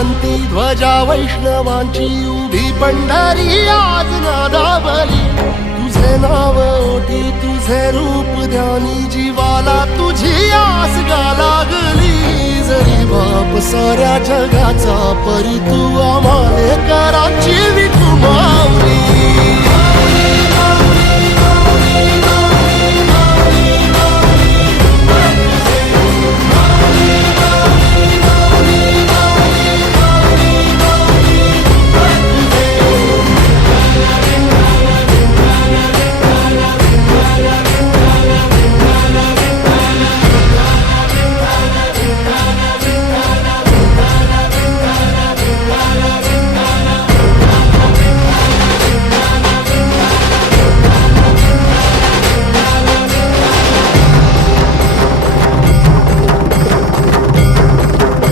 शेवंती ध्वजा वैष्णवांची उभी पंढरी आज नादावली तुझे नाव ओठी तुझे रूप ध्यानी जीवाला तुझी आस गा लागली जरी बाप साऱ्या जगाचा परी तू आम्हाले कराची विठू माऊली